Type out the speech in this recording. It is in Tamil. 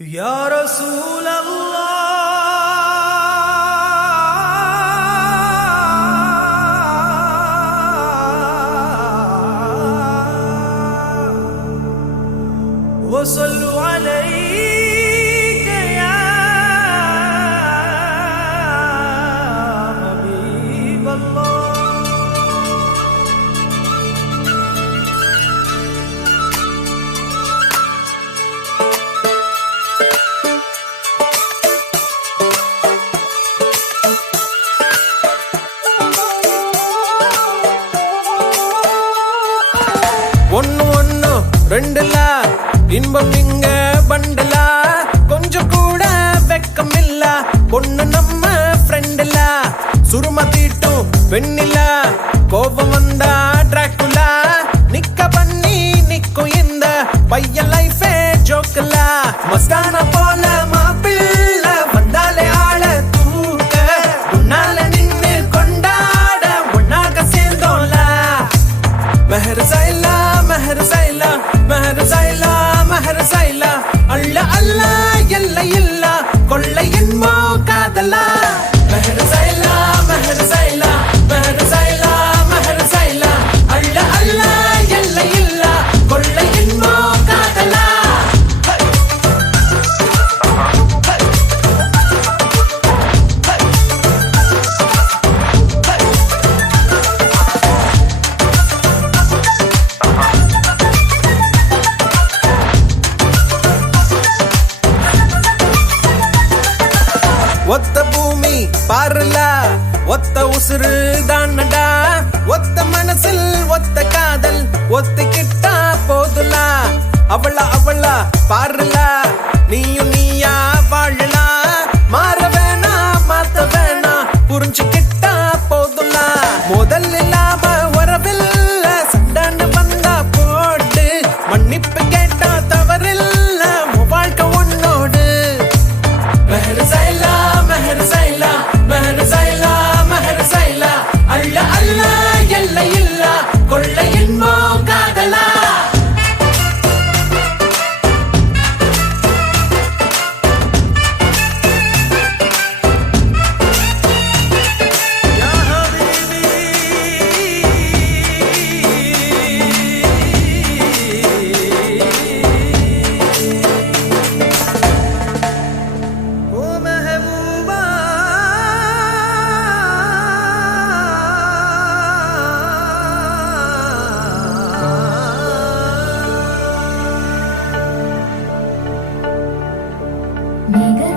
يا رسول الله. وصلوا عليك ஒன்னு ஒன்னு ரெண்டுல இன்பம் இங்க பண்டல. கொஞ்சம் கூட வெக்கம் இல்ல. பொண்ணு நம்ம ஃப்ரெண்டுல சுரும தீட்டும் பெண்ணில கோபம் வந்தா டிராக்குலா நிக்க பண்ணி நிக்கும் இந்த பையன் லைஃபே ஜோக்கல. மஸ்தான போல மாப்பிள்ள வந்தாலே ஆள தூக்க. உன்னால நின்னு கொண்டாட ஒன்னாக சேர்ந்தோம்ல. மெஹர் சைலா மெஹர் சைலா அள்ள ஒத்த பூமி பாருல ஒத்த உசுறு தானடா ஒத்த மனசில் ஒத்த காதல் ஒத்துக்கிட்டா போதுலா? அவளா அவளா பாருலா. 네가